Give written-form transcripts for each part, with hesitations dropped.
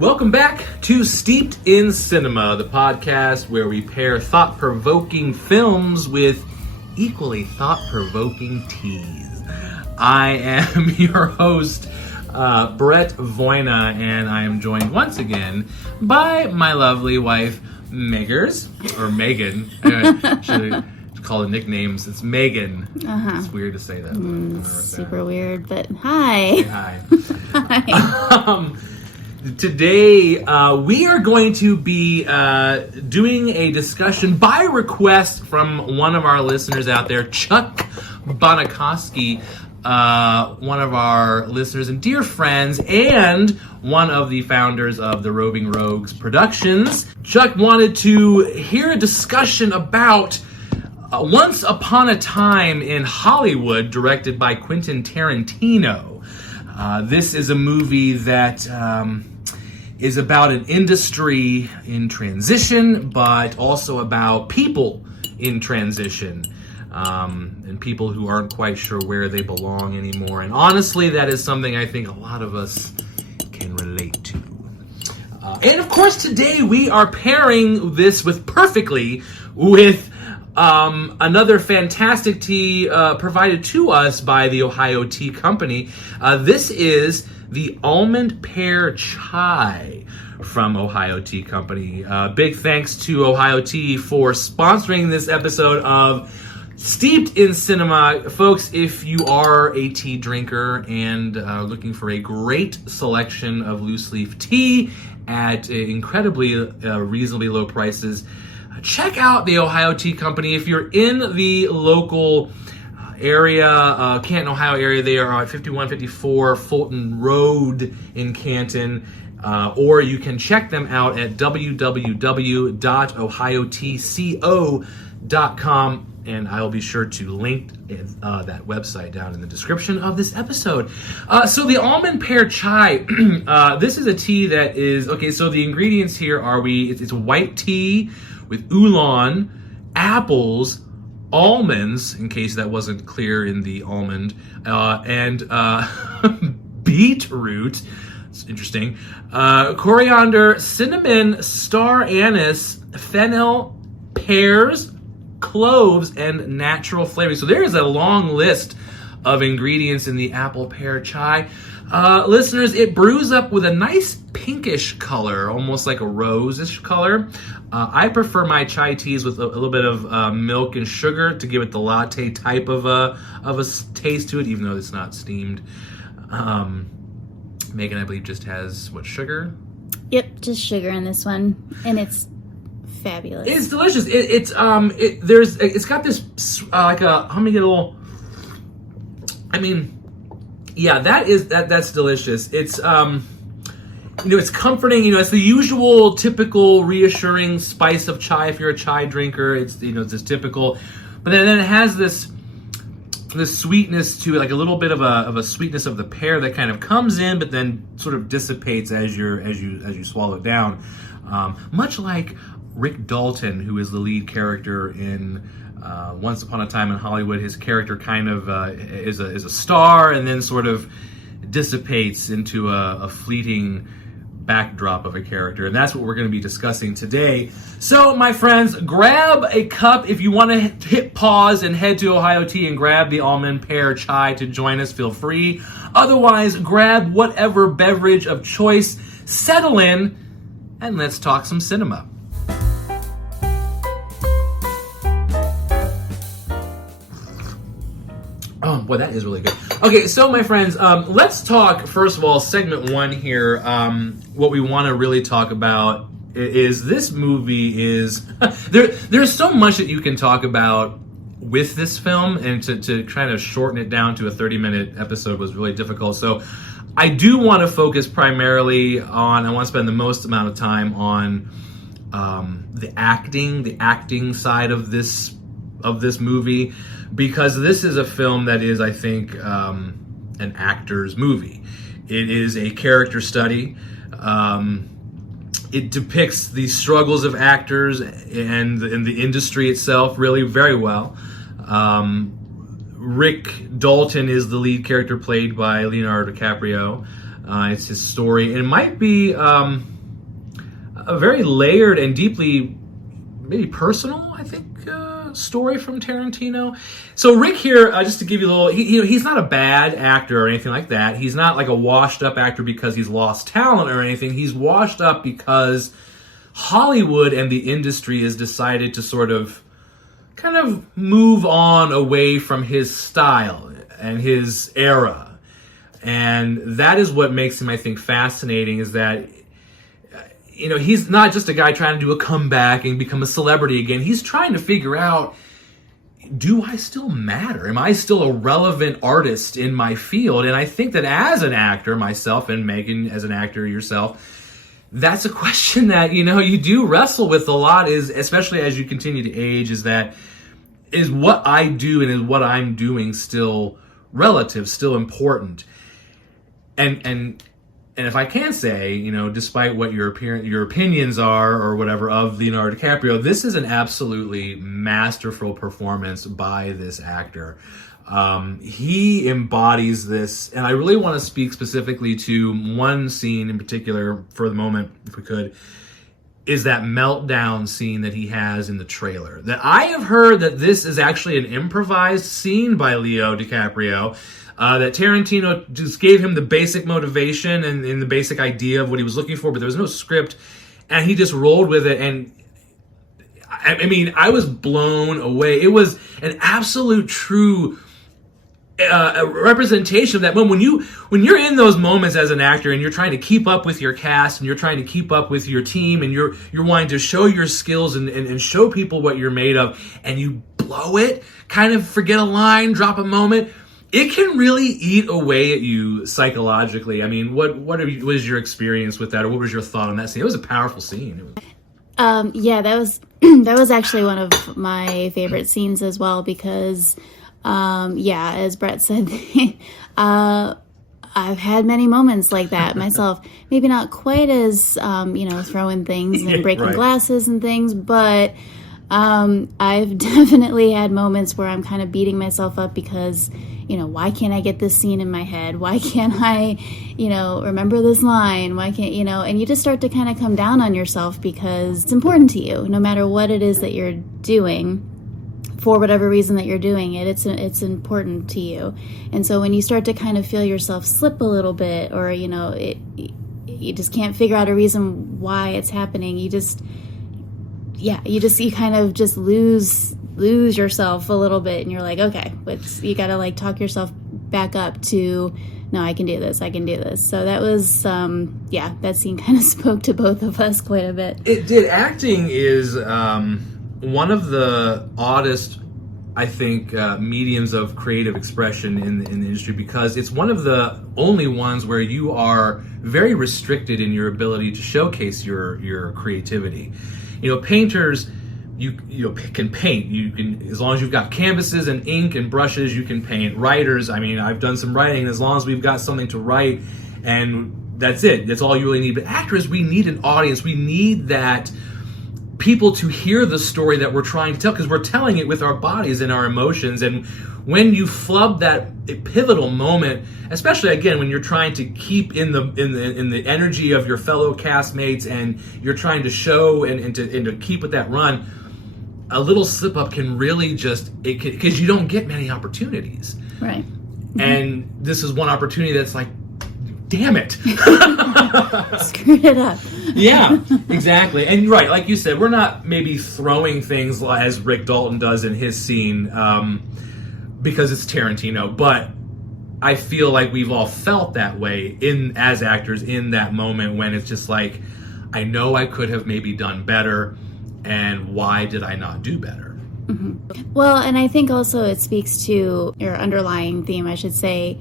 Welcome back to Steeped in Cinema, the podcast where we pair thought-provoking films with equally thought-provoking teas. I am your host, Brett Voyna, and I am joined once again by my lovely wife, Megan. Should call it nicknames. It's Megan. It's weird to say that. Super weird, but hi. Say hi. Hi. Today, we are going to be doing a discussion by request from one of our listeners out there, Chuck Bonakowski, one of our listeners and dear friends, and one of the founders of the Roving Rogues Productions. Chuck wanted to hear a discussion about Once Upon a Time in Hollywood, directed by Quentin Tarantino. This is a movie that is about an industry in transition, but also about people in transition, and people who aren't quite sure where they belong anymore. And honestly, that is something I think a lot of us can relate to. And of course, today we are pairing this perfectly with another fantastic tea provided to us by the Ohio Tea Company. This is the Almond Pear Chai from Ohio Tea Company. Big thanks to Ohio Tea for sponsoring this episode of Steeped in Cinema. Folks, if you are a tea drinker and looking for a great selection of loose leaf tea at incredibly reasonably low prices, check out the Ohio Tea Company. If you're in the local area, Canton, Ohio area, they are at 5154 Fulton Road in Canton, or you can check them out at www.ohiotco.com, and I'll be sure to link that website down in the description of this episode. So the Almond Pear Chai, this is a tea that is, okay, so the ingredients here are it's white tea with oolong, apples, almonds, in case that wasn't clear in the almond, and beetroot, it's interesting, coriander, cinnamon, star anise, fennel, pears, cloves, and natural flavoring. So there is a long list of ingredients in the apple pear chai. Listeners, it brews up with a nice pinkish color, almost like a rose-ish color. I prefer my chai teas with a little bit of milk and sugar to give it the latte type of a taste to it, even though it's not steamed. Megan, I believe, just has sugar? Yep, just sugar in this one, and it's fabulous. It's delicious. It's got this let me get a little. I mean, yeah, that's delicious. It's it's comforting. It's the usual, typical, reassuring spice of chai. If you're a chai drinker, it's it's just typical. But then it has this sweetness to it, like a little bit of a sweetness of the pear that kind of comes in, but then sort of dissipates as you swallow it down. Much like Rick Dalton, who is the lead character in Once Upon a Time in Hollywood. His character kind of is a star, and then sort of dissipates into a fleeting backdrop of a character, and that's what we're going to be discussing today. So, my friends, grab a cup. If you want to hit pause and head to Ohio Tea and grab the Almond Pear Chai to join us, feel free. Otherwise, grab whatever beverage of choice, settle in, and let's talk some cinema. Oh, boy, that is really good. Okay, so my friends, let's talk, first of all, segment one here. What we want to really talk about is this movie is... there's so much that you can talk about with this film, and to kind of shorten it down to a 30-minute episode was really difficult. So I do want to focus primarily on... I want to spend the most amount of time on the acting side of this movie, because this is a film that is, I think, an actor's movie. It is a character study. It depicts the struggles of actors and the industry itself really very well. Rick Dalton is the lead character, played by Leonardo DiCaprio. It's his story. It might be a very layered and deeply, maybe personal, I think, story from Tarantino. So Rick here, just to give you a little, he's not a bad actor or anything like that. He's not like a washed up actor because he's lost talent or anything. He's washed up because Hollywood and the industry has decided to sort of kind of move on away from his style and his era. And that is what makes him, I think, fascinating, is that he's not just a guy trying to do a comeback and become a celebrity again. He's trying to figure out, do I still matter? Am I still a relevant artist in my field? And I think that as an actor myself, and Megan as an actor yourself, that's a question that, you do wrestle with a lot, is especially as you continue to age, is what I do and is what I'm doing still relative, still important? And if I can say, despite what your opinions are or whatever of Leonardo DiCaprio, this is an absolutely masterful performance by this actor. He embodies this, and I really want to speak specifically to one scene in particular for the moment, if we could, is that meltdown scene that he has in the trailer. That I have heard that this is actually an improvised scene by Leo DiCaprio. That Tarantino just gave him the basic motivation and the basic idea of what he was looking for, but there was no script, and he just rolled with it. And I mean, I was blown away. It was an absolute true representation of that moment. When you're in those moments as an actor and you're trying to keep up with your cast and you're trying to keep up with your team and you're wanting to show your skills and show people what you're made of, and you blow it, kind of forget a line, drop a moment, it can really eat away at you psychologically. I mean, what was your experience with that, or what was your thought on that scene? It was a powerful scene. Yeah, that was actually one of my favorite scenes as well, because as Brett said, I've had many moments like that myself. Maybe not quite as throwing things and breaking right. glasses and things, but I've definitely had moments where I'm kind of beating myself up because, why can't I get this scene in my head? Why can't I, remember this line? Why can't, and you just start to kind of come down on yourself because it's important to you, no matter what it is that you're doing, for whatever reason that you're doing it, it's important to you. And so when you start to kind of feel yourself slip a little bit, or, you just can't figure out a reason why it's happening, you kind of just lose yourself a little bit, and you're like, okay, you gotta like talk yourself back up to, no, I can do this. So that was, that scene kind of spoke to both of us quite a bit. It did. Acting is one of the oddest, I think, mediums of creative expression in the industry, because it's one of the only ones where you are very restricted in your ability to showcase your creativity. Painters, you can paint. You can, as long as you've got canvases and ink and brushes, you can paint. Writers, I mean, I've done some writing. As long as we've got something to write, and that's it. That's all you really need. But actors, we need an audience. We need that people to hear the story that we're trying to tell, because we're telling it with our bodies and our emotions. And when you flub that pivotal moment, especially again when you're trying to keep in the energy of your fellow castmates, and you're trying to show and to keep with that run, a little slip up can really because you don't get many opportunities. Right. And this is one opportunity that's like, damn it. Screwed it up. Yeah, exactly. And right, like you said, we're not maybe throwing things as Rick Dalton does in his scene because it's Tarantino, but I feel like we've all felt that way as actors in that moment when it's just like, I know I could have maybe done better, and why did I not do better? Mm-hmm. Well, and I think also it speaks to your underlying theme, I should say,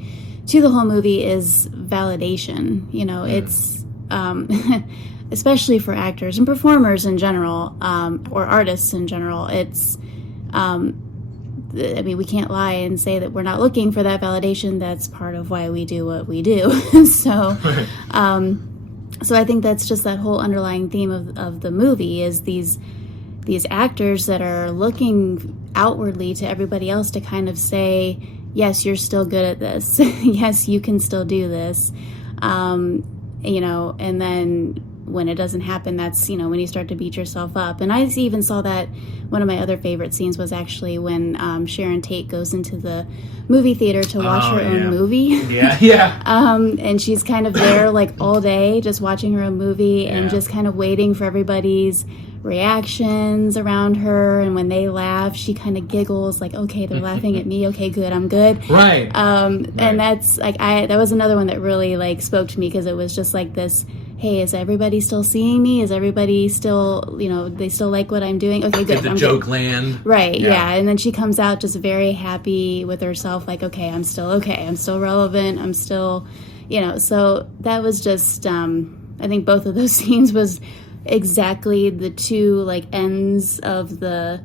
to the whole movie, is validation. It's especially for actors and performers in general, or artists in general. It's we can't lie and say that we're not looking for that validation. That's part of why we do what we do. So I think that's just that whole underlying theme of the movie, is these actors that are looking outwardly to everybody else to kind of say, yes, you're still good at this. Yes, you can still do this. And then when it doesn't happen, that's, when you start to beat yourself up. And I even saw that one of my other favorite scenes was actually when Sharon Tate goes into the movie theater to watch her own movie. Yeah. And she's kind of there like all day just watching her own movie and just kind of waiting for everybody's reactions around her. And when they laugh, she kind of giggles like, okay, they're laughing at me. Okay, good. I'm good. Right. And that's like, that was another one that really like spoke to me because it was just like this, hey, is everybody still seeing me? Is everybody still, they still like what I'm doing? Okay, good. Did the joke land? Right, yeah. And then she comes out just very happy with herself, like, okay, I'm still okay. I'm still relevant. I'm still, so that was just, I think both of those scenes was exactly the two, like, ends of the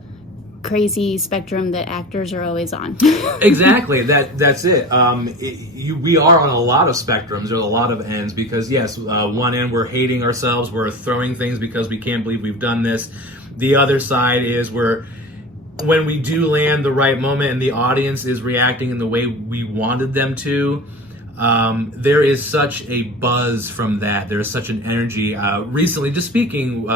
crazy spectrum that actors are always on. Exactly. That's it. We are on a lot of spectrums. There's a lot of ends because yes, one end we're hating ourselves, we're throwing things because we can't believe we've done this. The other side is when we do land the right moment and the audience is reacting in the way we wanted them to. There is such a buzz from that. There is such an energy. Recently, just speaking,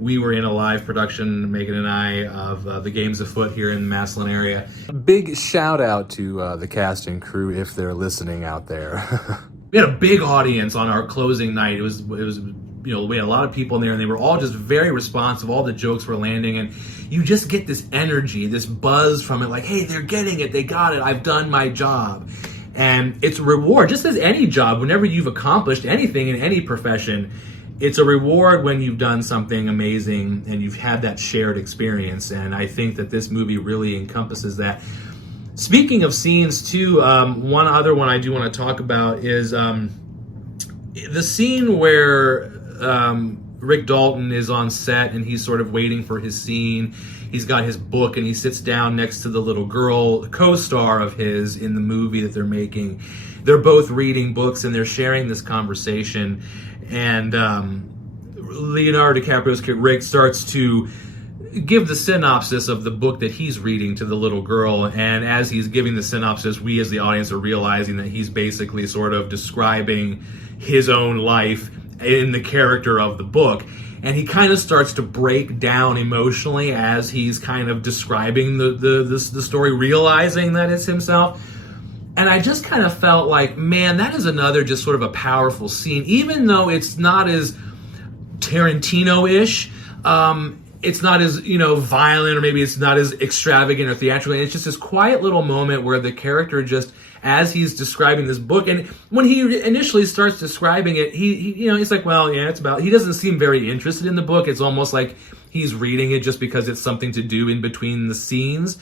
we were in a live production, Megan and I, of The Games Afoot here in the Massillon area. Big shout out to the cast and crew if they're listening out there. We had a big audience on our closing night. It was we had a lot of people in there, and they were all just very responsive. All the jokes were landing, and you just get this energy, this buzz from it, like, hey, they're getting it, they got it, I've done my job. And it's a reward, just as any job, whenever you've accomplished anything in any profession, it's a reward when you've done something amazing and you've had that shared experience. And I think that this movie really encompasses that. Speaking of scenes, too, one other one I do want to talk about is the scene where Rick Dalton is on set and he's sort of waiting for his scene. He's got his book and he sits down next to the little girl, co-star of his in the movie that they're making. They're both reading books and they're sharing this conversation. And Leonardo DiCaprio's kid Rick starts to give the synopsis of the book that he's reading to the little girl. And as he's giving the synopsis, we as the audience are realizing that he's basically sort of describing his own life in the character of the book. And he kind of starts to break down emotionally as he's kind of describing the story, realizing that it's himself. And I just kind of felt like, man, that is another just sort of a powerful scene. Even though it's not as Tarantino-ish, it's not as, violent, or maybe it's not as extravagant or theatrical. It's just this quiet little moment where the character just, as he's describing this book, and when he initially starts describing it, he's like, well, yeah, it's about, he doesn't seem very interested in the book. It's almost like he's reading it just because it's something to do in between the scenes.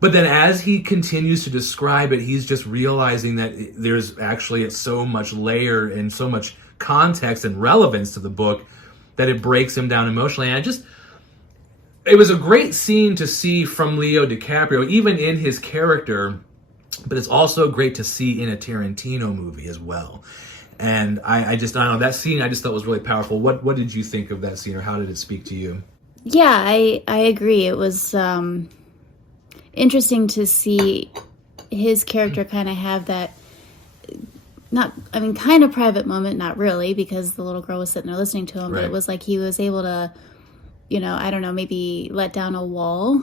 But then as he continues to describe it, he's just realizing that there's actually so much layer and so much context and relevance to the book that it breaks him down emotionally. And it was a great scene to see from Leo DiCaprio, even in his character, but it's also great to see in a Tarantino movie as well. And I don't know, that scene I just thought was really powerful. What did you think of that scene, or how did it speak to you? Yeah, I agree. It was interesting to see his character kind of have that, kind of private moment, not really, because the little girl was sitting there listening to him, right. But it was like he was able to, I don't know, maybe let down a wall,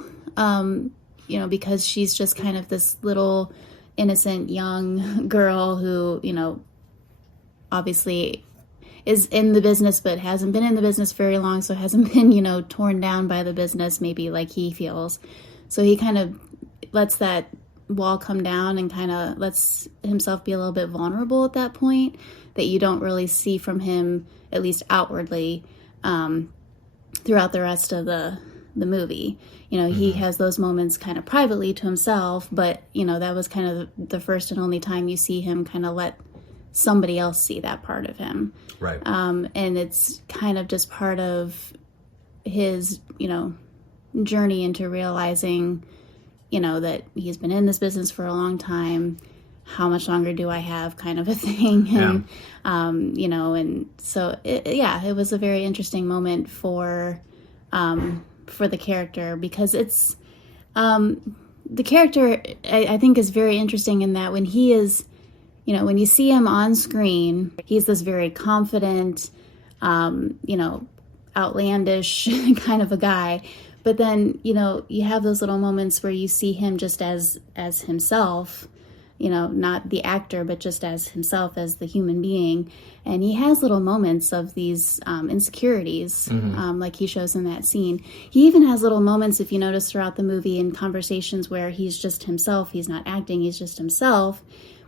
because she's just kind of this little innocent young girl who, obviously is in the business but hasn't been in the business very long, so hasn't been, torn down by the business maybe like he feels. So he kind of lets that wall come down and kind of lets himself be a little bit vulnerable at that point that you don't really see from him, at least outwardly, throughout the rest of the movie. He has those moments kind of privately to himself, but, that was kind of the first and only time you see him kind of let somebody else see that part of him. Right. And it's kind of just part of his, journey into realizing, that he's been in this business for a long time. How much longer do I have, kind of a thing. And, and so, it was a very interesting moment for the character, because it's, the character, I think, is very interesting in that when he is you know, when you see him on screen, he's this very confident, you know, outlandish kind of a guy. But then, you know, you have those little moments where you see him just as himself, you know, not the actor, but just as himself, as the human being. And he has little moments of these insecurities, like he shows in that scene. He even has little moments, if you notice throughout the movie, in conversations where he's just himself. He's not acting, he's just himself.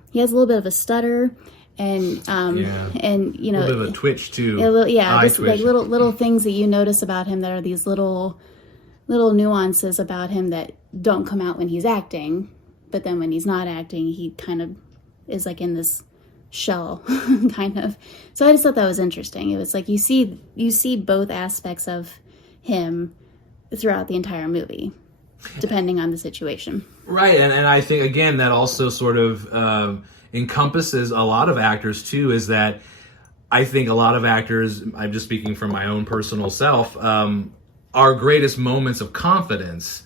He has a little bit of a stutter. And and you know, a little bit of a twitch too. Just like little things that you notice about him that are these little nuances about him that don't come out when he's acting, but then when he's not acting, he kind of is like in this shell, kind of. So I just thought that was interesting. It was like you see both aspects of him throughout the entire movie, depending on the situation. Right, and I think again that also sort of encompasses a lot of actors too. Is that I think a lot of actors, I'm just speaking from my own personal self, our greatest moments of confidence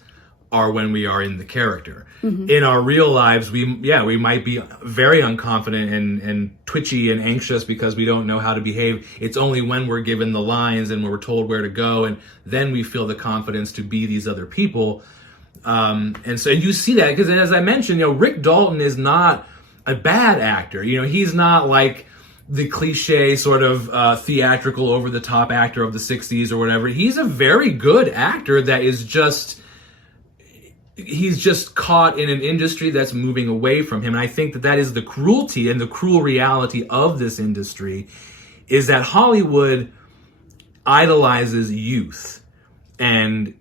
are when we are in the character. In our real lives, we might be very unconfident and twitchy and anxious because we don't know how to behave. It's only when we're given the lines and we're told where to go, and then we feel the confidence to be these other people. And so you see that because, as I mentioned, you know, Rick Dalton is not a bad actor. You know, he's not like the cliche sort of theatrical over-the-top actor of the 60s or whatever. He's a very good actor that is he's just caught in an industry that's moving away from him. And I think that is the cruelty and the cruel reality of this industry, is that Hollywood idolizes youth and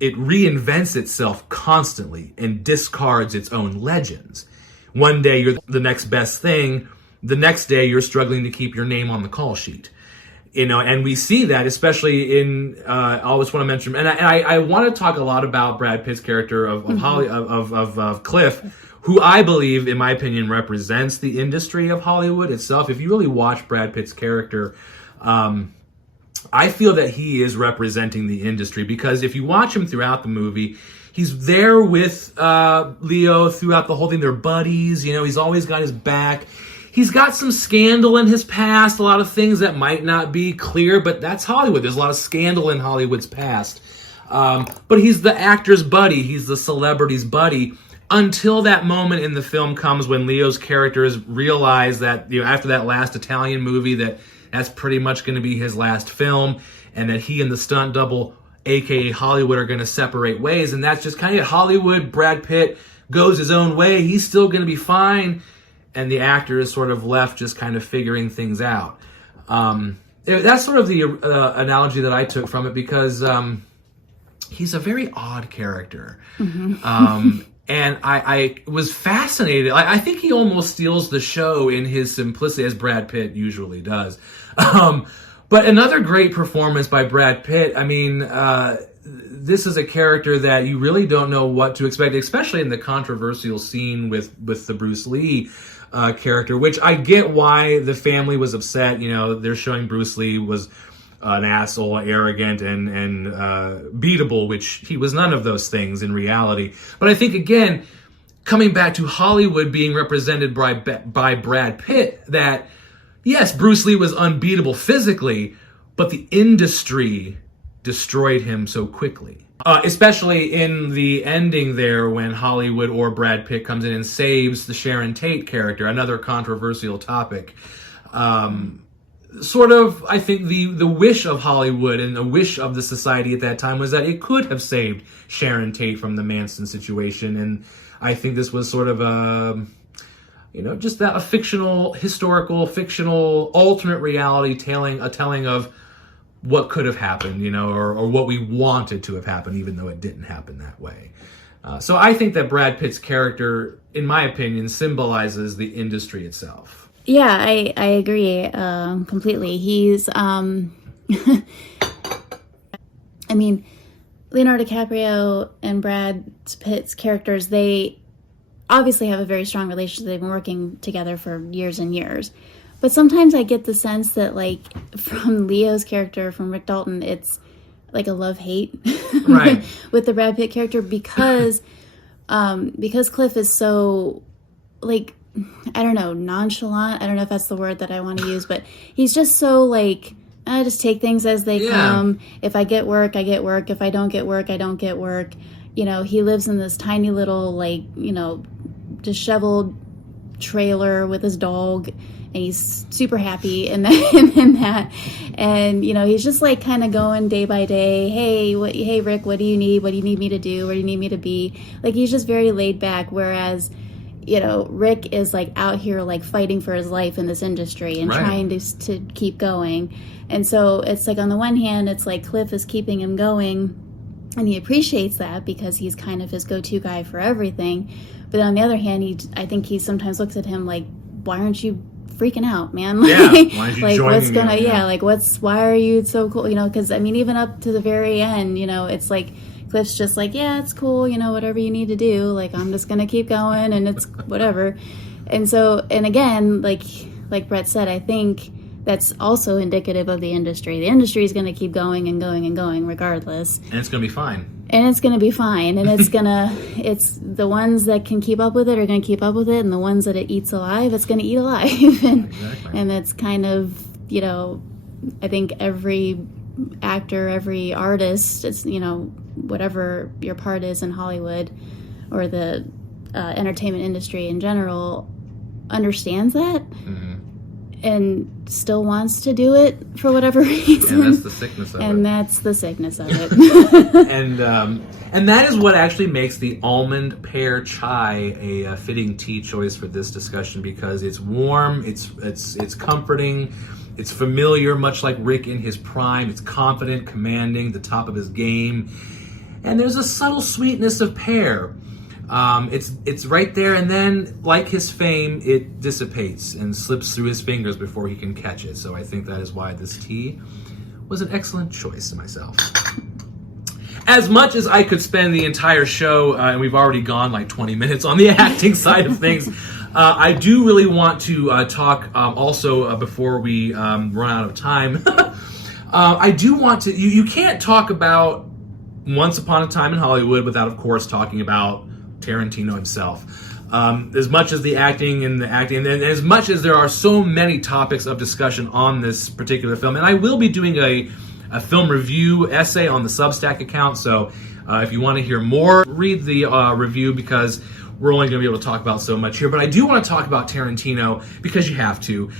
it reinvents itself constantly and discards its own legends. One day you're the next best thing. The next day you're struggling to keep your name on the call sheet. You know, and we see that especially in, I always want to mention, and I want to talk a lot about Brad Pitt's character of Cliff, who I believe, in my opinion, represents the industry of Hollywood itself. If you really watch Brad Pitt's character, I feel that he is representing the industry, because if you watch him throughout the movie, he's there with Leo throughout the whole thing. They're buddies, you know, he's always got his back. He's got some scandal in his past, a lot of things that might not be clear, but that's Hollywood. There's a lot of scandal in Hollywood's past. But he's the actor's buddy. He's the celebrity's buddy, until that moment in the film comes when Leo's characters realize that, you know, after that last Italian movie, that's pretty much going to be his last film, and that he and the stunt double, aka Hollywood, are going to separate ways. And that's just kind of Hollywood. Brad Pitt goes his own way. He's still going to be fine. And the actor is sort of left just kind of figuring things out. That's sort of the analogy that I took from it, because he's a very odd character. And I was fascinated. I think he almost steals the show in his simplicity, as Brad Pitt usually does. But another great performance by Brad Pitt. I mean, this is a character that you really don't know what to expect, especially in the controversial scene with the Bruce Lee character, which I get why the family was upset. You know, they're showing Bruce Lee was an asshole, arrogant, and beatable, which he was none of those things in reality. But I think, again, coming back to Hollywood being represented by Brad Pitt, that, yes, Bruce Lee was unbeatable physically, but the industry destroyed him so quickly. Especially in the ending there, when Hollywood or Brad Pitt comes in and saves the Sharon Tate character, another controversial topic. Sort of, I think the wish of Hollywood and the wish of the society at that time was that it could have saved Sharon Tate from the Manson situation. And I think this was sort of just that a fictional, alternate reality telling of what could have happened, you know, or what we wanted to have happened, even though it didn't happen that way. So I think that Brad Pitt's character, in my opinion, symbolizes the industry itself. Yeah, I agree completely. He's, I mean, Leonardo DiCaprio and Brad Pitt's characters, they obviously have a very strong relationship. They've been working together for years and years. But sometimes I get the sense that, like, from Leo's character, from Rick Dalton, it's like a love-hate right. with the Brad Pitt character, because Cliff is so, like, I don't know, nonchalant. I don't know if that's the word that I want to use, but he's just so like, I just take things as they come. If I get work, I get work. If I don't get work, I don't get work. You know, he lives in this tiny little, like, you know, disheveled trailer with his dog, and he's super happy in that. And, you know, he's just like kind of going day by day. Hey, Rick, what do you need? What do you need me to do? Where do you need me to be? Like, he's just very laid back. Whereas, you know, Rick is like out here like fighting for his life in this industry and trying to keep going. And so it's like, on the one hand, it's like Cliff is keeping him going, and he appreciates that because he's kind of his go-to guy for everything. But on the other hand, I think he sometimes looks at him like, why aren't you freaking out, man? Like, why aren't you like joining what's gonna, me? like why are you so cool? You know, because I mean, even up to the very end, you know, it's like Cliff's just like, yeah, it's cool, you know, whatever you need to do. Like, I'm just gonna keep going, and it's whatever. And so, and again, like Brett said, I think that's also indicative of the industry. The industry is going to keep going and going and going regardless. And it's going to be fine. And it's going to be fine. And it's the ones that can keep up with it are going to keep up with it. And the ones that it eats alive, it's going to eat alive. And that's kind of, you know, I think every actor, every artist, it's, you know, whatever your part is in Hollywood or the entertainment industry in general, understands that. And still wants to do it for whatever reason. And that's the sickness of it. And that's the sickness of it. And that is what actually makes the Almond Pear Chai a fitting tea choice for this discussion, because it's warm, it's comforting, it's familiar, much like Rick in his prime. It's confident, commanding, the top of his game, and there's a subtle sweetness of pear. It's right there, and then, like his fame, it dissipates and slips through his fingers before he can catch it. So I think that is why this tea was an excellent choice to myself. As much as I could spend the entire show, and we've already gone like 20 minutes on the acting side of things, I do really want to talk also before we run out of time. I do want to, you can't talk about Once Upon a Time in Hollywood without, of course, talking about Tarantino himself. As much as the acting, and as much as there are so many topics of discussion on this particular film, and I will be doing a film review essay on the Substack account, so if you want to hear more, read the review, because we're only going to be able to talk about so much here. But I do want to talk about Tarantino, because you have to.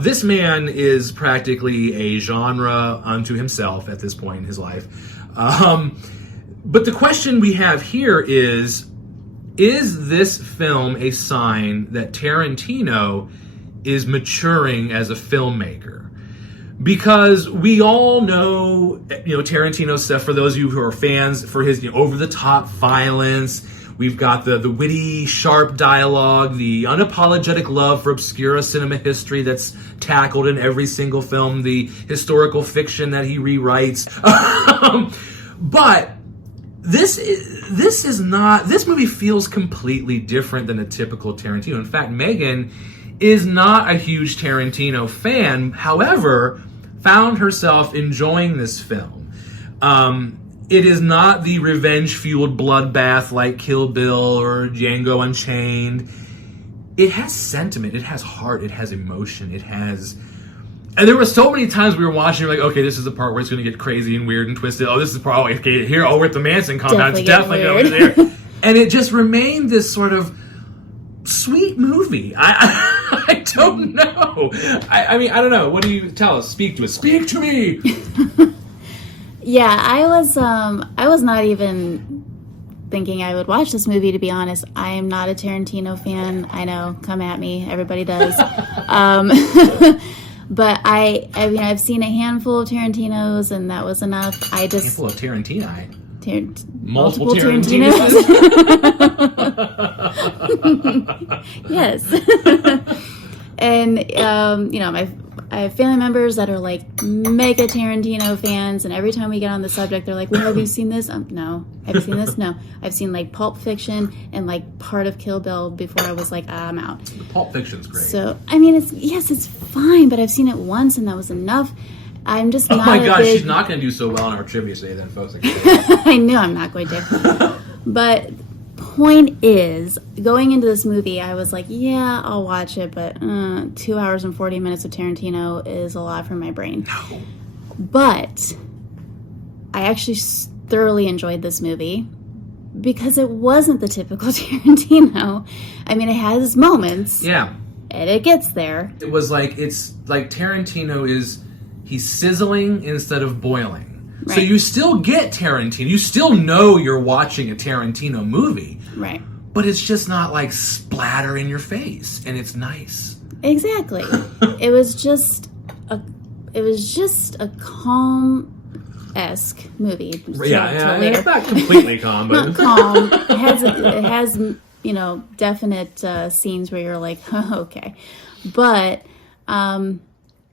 This man is practically a genre unto himself at this point in his life. But the question we have here is this film a sign that Tarantino is maturing as a filmmaker? Because we all know, you know, Tarantino's stuff, for those of you who are fans, for his, you know, over-the-top violence. We've got the witty, sharp dialogue, the unapologetic love for obscura cinema history that's tackled in every single film, the historical fiction that he rewrites. But this movie feels completely different than a typical Tarantino. In fact, Megan is not a huge Tarantino fan, however, found herself enjoying this film. It is not the revenge-fueled bloodbath like Kill Bill or Django Unchained. It has sentiment, it has heart, it has emotion, it has... And there were so many times we were watching, like, okay, this is the part where it's going to get crazy and weird and twisted. Oh, this is the part, okay, here, we're at the Manson compound. It's definitely over there. And it just remained this sort of sweet movie. I don't know. I mean, I don't know. What do you tell us? Speak to us. Speak to me! Yeah, I was not even thinking I would watch this movie, to be honest. I am not a Tarantino fan. I know, come at me. Everybody does. But I mean, I've seen a handful of Tarantinos, and that was enough. A handful of Tarantini. Multiple Tarantinos. Yes. And you know, I have family members that are like mega Tarantino fans, and every time we get on the subject, they're like, "Well, have you seen this?" No. Have you seen this? No. I've seen like Pulp Fiction and like part of Kill Bill before I was like, I'm out. The Pulp Fiction's great. So I mean, it's fine, but I've seen it once, and that was enough. I'm just not. Oh my gosh, she's not going to do so well in our trivia today, then, folks. I knew I'm not going to. But point is, going into this movie, I was like, yeah, I'll watch it, but 2 hours and 40 minutes of Tarantino is a lot for my brain. No. But I actually thoroughly enjoyed this movie because it wasn't the typical Tarantino. I mean, it has moments. Yeah. And it gets there. It was like, it's like Tarantino he's sizzling instead of boiling. Right. So you still get Tarantino. You still know you're watching a Tarantino movie. Right. But it's just not like splatter in your face, and it's nice. Exactly. It was just a calm-esque movie. Yeah, it's not completely calm, but not calm. It has definite scenes where you're like, oh, okay. But I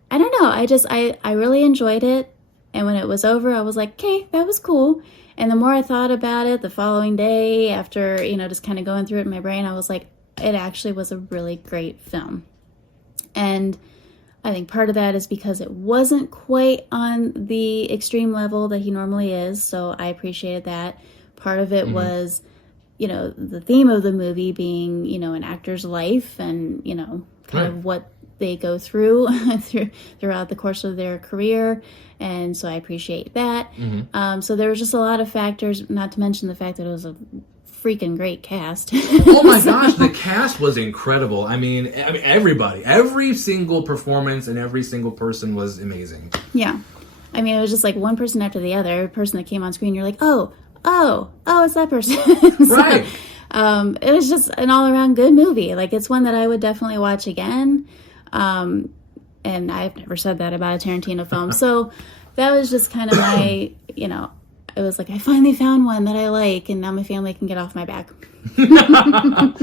don't know. I really enjoyed it. And when it was over, I was like, okay, that was cool. And the more I thought about it the following day, after, just kind of going through it in my brain, I was like, it actually was a really great film. And I think part of that is because it wasn't quite on the extreme level that he normally is. So I appreciated that. Part of it was, the theme of the movie being, an actor's life and, kind of what they go through throughout the course of their career. And so I appreciate that. So there was just a lot of factors, not to mention the fact that it was a freaking great cast. Oh my gosh, the cast was incredible. I mean, everybody, every single performance and every single person was amazing. Yeah. I mean, it was just like one person after the other. Every person that came on screen, you're like, oh, it's that person. Right. It was just an all-around good movie. Like, it's one that I would definitely watch again. And I've never said that about a Tarantino film. So that was just kind of my, it was like, I finally found one that I like, and now my family can get off my back. Yeah,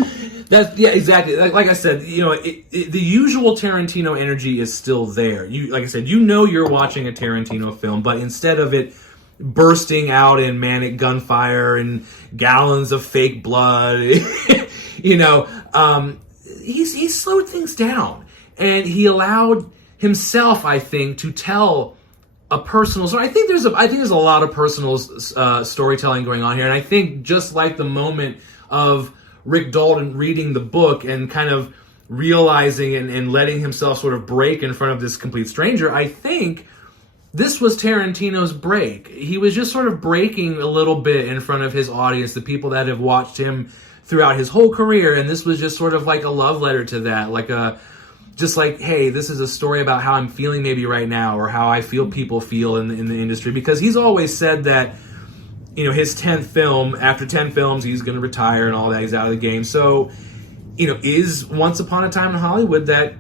exactly. Like I said, the usual Tarantino energy is still there. Like I said, you're watching a Tarantino film, but instead of it bursting out in manic gunfire and gallons of fake blood, he slowed things down, and he allowed himself, I think, to tell a personal story. I think there's a lot of personal storytelling going on here, and I think just like the moment of Rick Dalton reading the book and kind of realizing and letting himself sort of break in front of this complete stranger, I think this was Tarantino's break. He was just sort of breaking a little bit in front of his audience, the people that have watched him throughout his whole career, and this was just sort of like a love letter to that, just like, hey, this is a story about how I'm feeling maybe right now, or how I feel people feel in the industry. Because he's always said that, his 10th film, after 10 films, he's going to retire and all that, he's out of the game. So, is Once Upon a Time in Hollywood that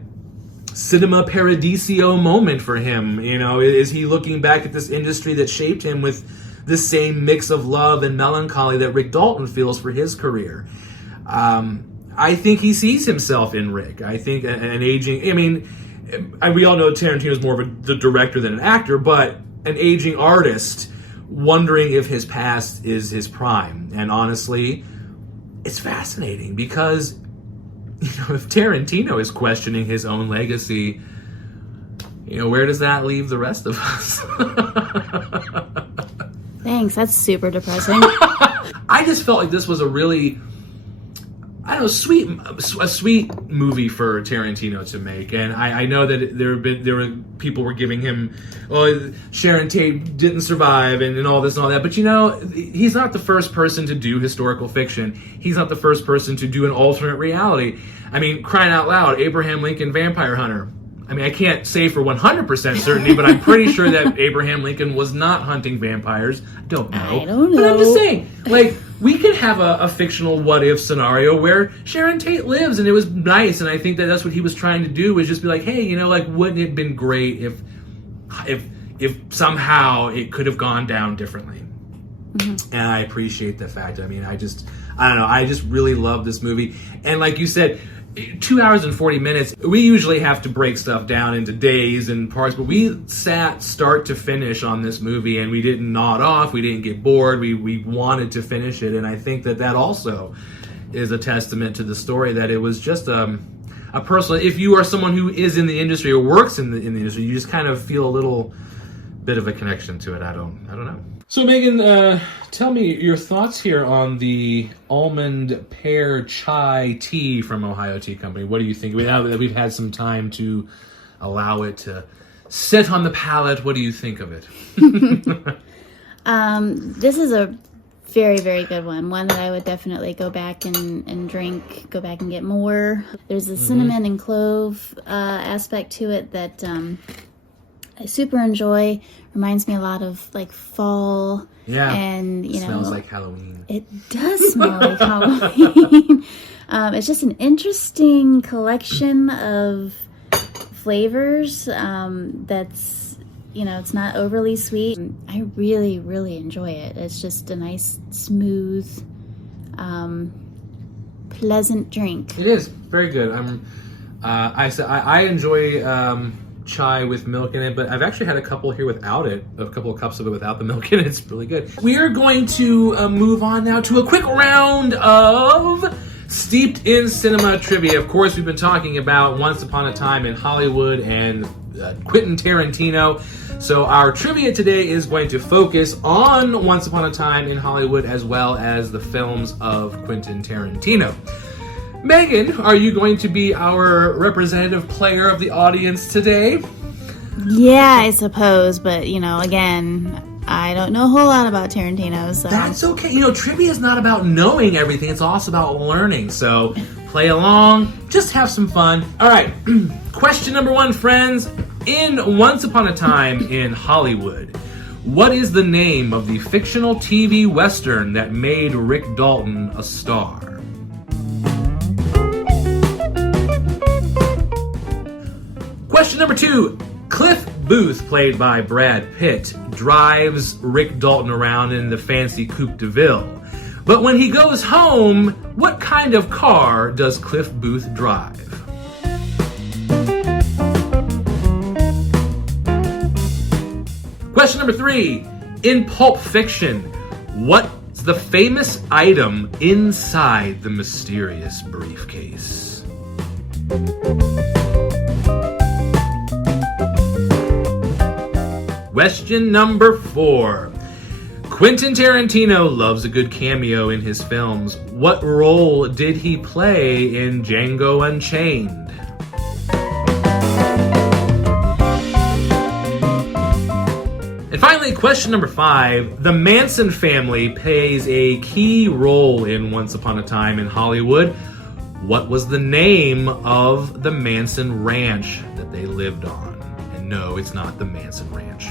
cinema paradiso moment for him? Is he looking back at this industry that shaped him with the same mix of love and melancholy that Rick Dalton feels for his career? I think he sees himself in Rick. I think an aging... we all know Tarantino's more of the director than an actor, but an aging artist wondering if his past is his prime. And honestly, it's fascinating because, if Tarantino is questioning his own legacy, where does that leave the rest of us? Thanks, that's super depressing. I just felt like this was a really... a sweet movie for Tarantino to make, and I know that there were people were giving him, Sharon Tate didn't survive and all this and all that, but he's not the first person to do historical fiction. He's not the first person to do an alternate reality. Crying out loud, Abraham Lincoln Vampire Hunter. I can't say for 100% certainty, but I'm pretty sure that Abraham Lincoln was not hunting vampires. I don't know. But I'm just saying, we could have a fictional what-if scenario where Sharon Tate lives, and it was nice, and I think that that's what he was trying to do, was just be like, hey, wouldn't it have been great if somehow it could have gone down differently? Mm-hmm. And I appreciate the fact. I don't know. I just really love this movie. And like you said, 2 hours and 40 minutes, we usually have to break stuff down into days and parts, but we sat start to finish on this movie, and we didn't nod off, we didn't get bored, we wanted to finish it, and I think that also is a testament to the story, that it was just a personal... If you are someone who is in the industry or works in the industry, you just kind of feel a little bit of a connection to it. I don't know. So Megan, tell me your thoughts here on the Almond Pear Chai tea from Ohio Tea Company. What do you think? Now that we've had some time to allow it to sit on the palate, what do you think of it? This is a very, very good one that I would definitely go back and drink, go back and get more. There's a cinnamon and clove aspect to it that I super enjoy. Reminds me a lot of like fall. Yeah. And smells like Halloween. It does smell like Halloween. It's just an interesting collection of flavors that's, it's not overly sweet. I really, really enjoy it. It's just a nice, smooth, pleasant drink. It is very good. I enjoy chai with milk in it, but I've actually had a couple here without it, a couple of cups of it without the milk in it. It's really good. We are going to move on now to a quick round of Steeped in Cinema trivia. Of course, we've been talking about Once Upon a Time in Hollywood and Quentin Tarantino. So our trivia today is going to focus on Once Upon a Time in Hollywood as well as the films of Quentin Tarantino. Megan, are you going to be our representative player of the audience today? Yeah, I suppose, but again, I don't know a whole lot about Tarantino, so that's okay. Trivia is not about knowing everything, it's also about learning. So play along, just have some fun. All right, question number 1, friends. In Once Upon a Time in Hollywood, what is the name of the fictional TV Western that made Rick Dalton a star? Question number 2. Cliff Booth, played by Brad Pitt, drives Rick Dalton around in the fancy Coupe de Ville. But when he goes home, what kind of car does Cliff Booth drive? Question number 3. In Pulp Fiction, what's the famous item inside the mysterious briefcase? Question number 4. Quentin Tarantino loves a good cameo in his films. What role did he play in Django Unchained? And finally, question number 5. The Manson family plays a key role in Once Upon a Time in Hollywood. What was the name of the Manson ranch that they lived on? And no, it's not the Manson Ranch.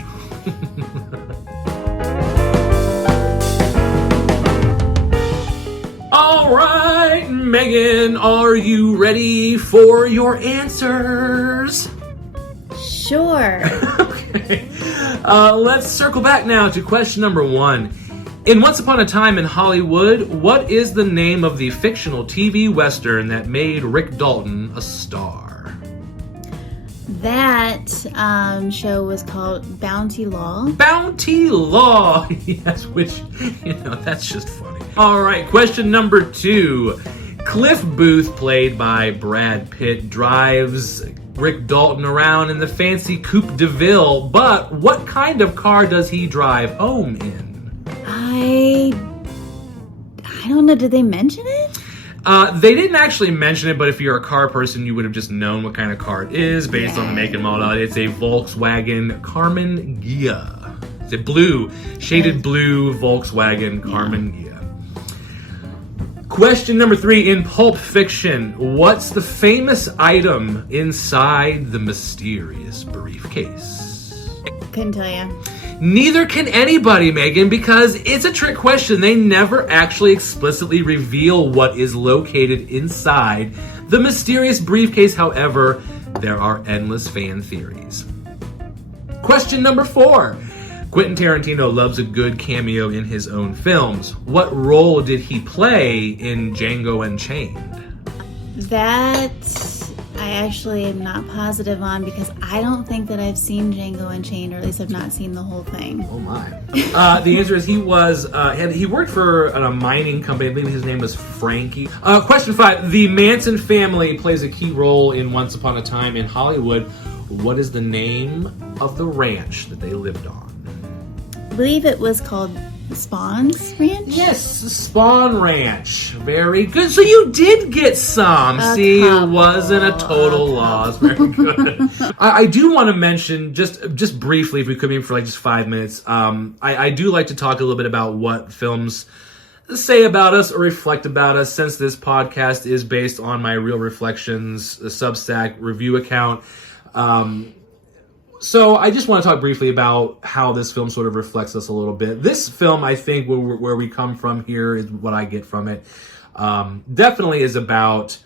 All right, Megan, are you ready for your answers? Sure. Okay. Let's circle back now to question number 1. In Once Upon a Time in Hollywood, what is the name of the fictional TV Western that made Rick Dalton a star? That show was called Bounty Law. Bounty Law! Yes, which, that's just funny. All right, question number 2. Cliff Booth, played by Brad Pitt, drives Rick Dalton around in the fancy Coupe de Ville, but what kind of car does he drive home in? I don't know. Did they mention it? They didn't actually mention it, but if you're a car person, you would have just known what kind of car it is based on the make and model. It's a Volkswagen Carmen Ghia. It's a shaded blue Volkswagen Carmen Ghia. Question number 3. In Pulp Fiction, what's the famous item inside the mysterious briefcase? Couldn't tell you. Neither can anybody, Megan, because it's a trick question. They never actually explicitly reveal what is located inside the mysterious briefcase. However, there are endless fan theories. Question number 4. Quentin Tarantino loves a good cameo in his own films. What role did he play in Django Unchained? That I actually am not positive on because I don't think that I've seen Django Unchained, or at least I've not seen the whole thing. Oh my. The answer is he worked for a mining company. I believe his name was Frankie. Question 5. The Manson family plays a key role in Once Upon a Time in Hollywood. what is the name of the ranch that they lived on? I believe it was called Spawn's Ranch? Yes, Spawn Ranch. Very good. So you did get some. See, it wasn't a total loss. Very good. I do want to mention, just briefly, if we could, maybe for like just 5 minutes, I do like to talk a little bit about what films say about us or reflect about us, since this podcast is based on my Real Reflections Substack review account. So I just want to talk briefly about how this film sort of reflects us a little bit. This film, I think, where we come from here is what I get from it. Definitely is about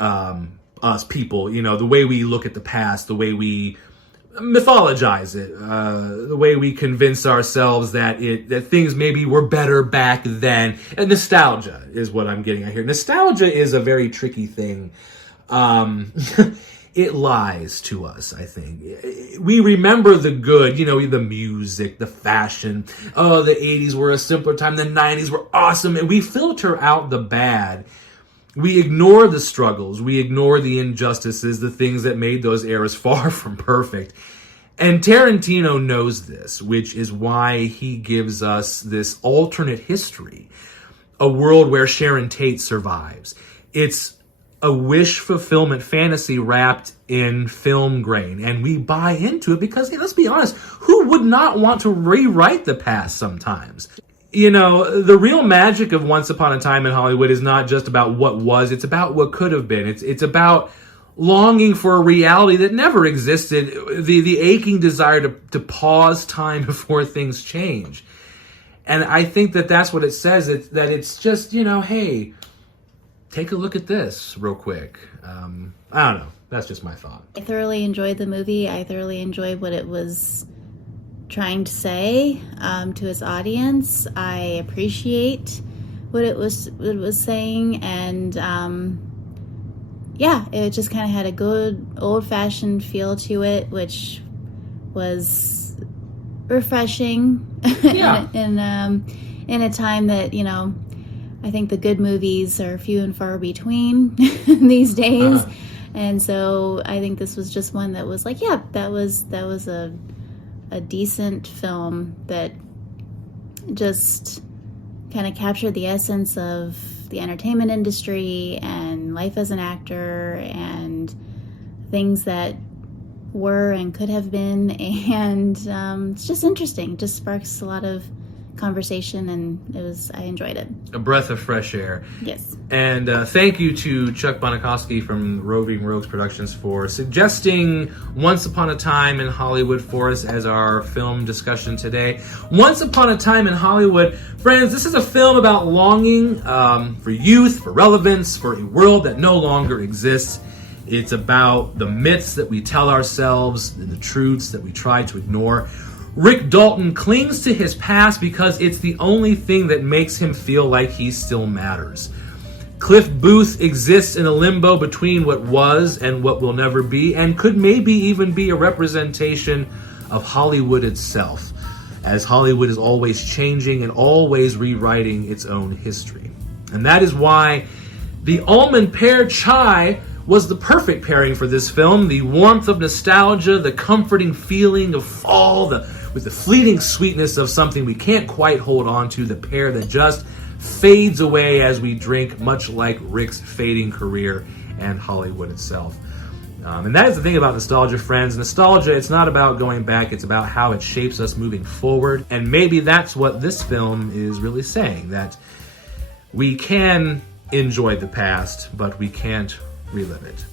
us people, the way we look at the past, the way we mythologize it, the way we convince ourselves that things maybe were better back then. And nostalgia is what I'm getting at here. Nostalgia is a very tricky thing. It lies to us, I think. We remember the good, the music, the fashion. Oh, the 80s were a simpler time. The 90s were awesome. And we filter out the bad. We ignore the struggles. We ignore the injustices, the things that made those eras far from perfect. And Tarantino knows this, which is why he gives us this alternate history, a world where Sharon Tate survives. It's a wish fulfillment fantasy wrapped in film grain. And we buy into it because, let's be honest, who would not want to rewrite the past sometimes? The real magic of Once Upon a Time in Hollywood is not just about what was, it's about what could have been. It's about longing for a reality that never existed, the aching desire to pause time before things change. And I think that's what it says, that it's just, hey, take a look at this real quick. I don't know. That's just my thought. I thoroughly enjoyed the movie. I thoroughly enjoyed what it was trying to say to its audience. I appreciate what it was saying, and it just kind of had a good old-fashioned feel to it, which was refreshing. Yeah. in a time that I think the good movies are few and far between these days. And so I think this was just one that was like, that was a decent film that just kind of captured the essence of the entertainment industry and life as an actor and things that were and could have been. And it's just interesting. It just sparks a lot of conversation, and I enjoyed it. A breath of fresh air. Yes. And thank you to Chuck Bonikowski from Roving Rogues Productions for suggesting Once Upon a Time in Hollywood for us as our film discussion today. Once Upon a Time in Hollywood, friends, this is a film about longing for youth, for relevance, for a world that no longer exists. It's about the myths that we tell ourselves and the truths that we try to ignore. Rick Dalton clings to his past because it's the only thing that makes him feel like he still matters. Cliff Booth exists in a limbo between what was and what will never be, and could maybe even be a representation of Hollywood itself, as Hollywood is always changing and always rewriting its own history. And that is why the Almond Pear Chai was the perfect pairing for this film. The warmth of nostalgia, the comforting feeling of fall, with the fleeting sweetness of something we can't quite hold on to, the pear that just fades away as we drink, much like Rick's fading career and Hollywood itself. And that is the thing about nostalgia, friends. Nostalgia, it's not about going back, it's about how it shapes us moving forward. And maybe that's what this film is really saying, that we can enjoy the past, but we can't relive it.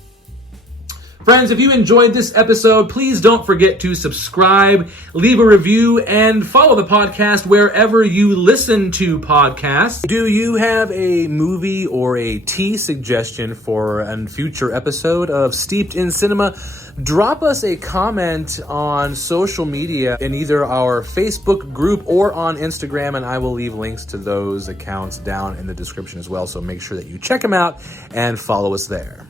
Friends, if you enjoyed this episode, please don't forget to subscribe, leave a review, and follow the podcast wherever you listen to podcasts. Do you have a movie or a tea suggestion for a future episode of Steeped in Cinema? Drop us a comment on social media in either our Facebook group or on Instagram, and I will leave links to those accounts down in the description as well, so make sure that you check them out and follow us there.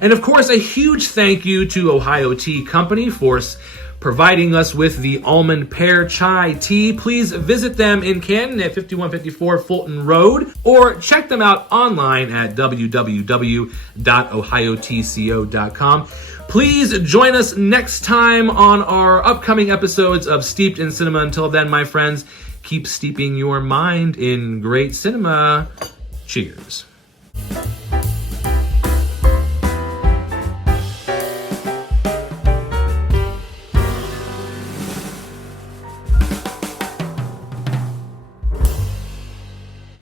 And of course, a huge thank you to Ohio Tea Company for providing us with the Almond Pear Chai tea. Please visit them in Canton at 5154 Fulton Road, or check them out online at www.ohiotco.com. Please join us next time on our upcoming episodes of Steeped in Cinema. Until then, my friends, keep steeping your mind in great cinema. Cheers.